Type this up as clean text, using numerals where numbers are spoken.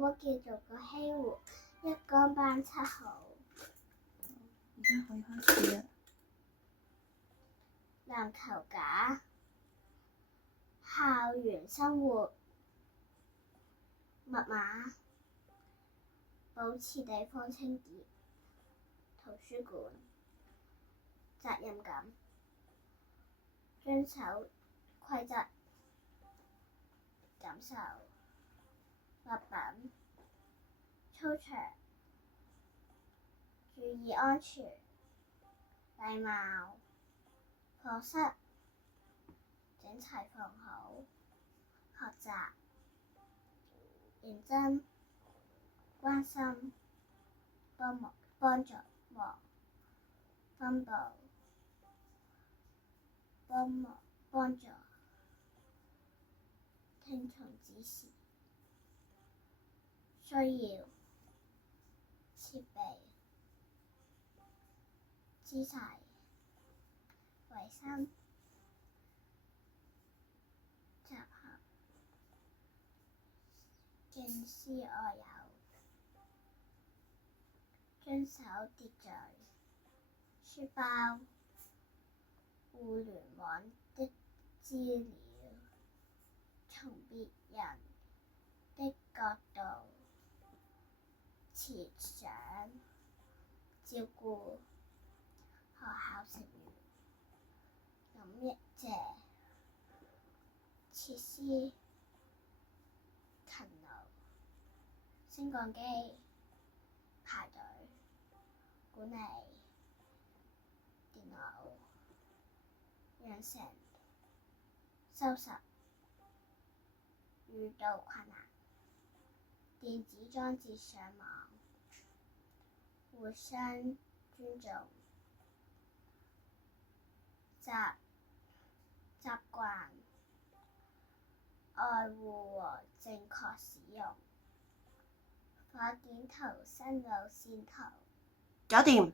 我叫做個希湖，一江班7號。而家可以開始啦。籃球架，校園生活，密碼，保持地方清潔，圖書館，責任感，遵守規則，感受，物品，操場，注意安全，禮貌，課室，整齊放好，學習，認真，關心，幫助和分佈，幫助，聽從指示，需要，設備，姿勢，衛生，集合，敬師愛友，遵守秩序，書包，互聯網的資料，從別人的角度設想，照顧學校成員，感謝設施，勤勞，升降機，排隊，管理，電腦，養成，收拾，遇到困難，電子裝置上網，互相尊重，習慣，愛護和正確使用，火箭圖新路線圖，搞掂。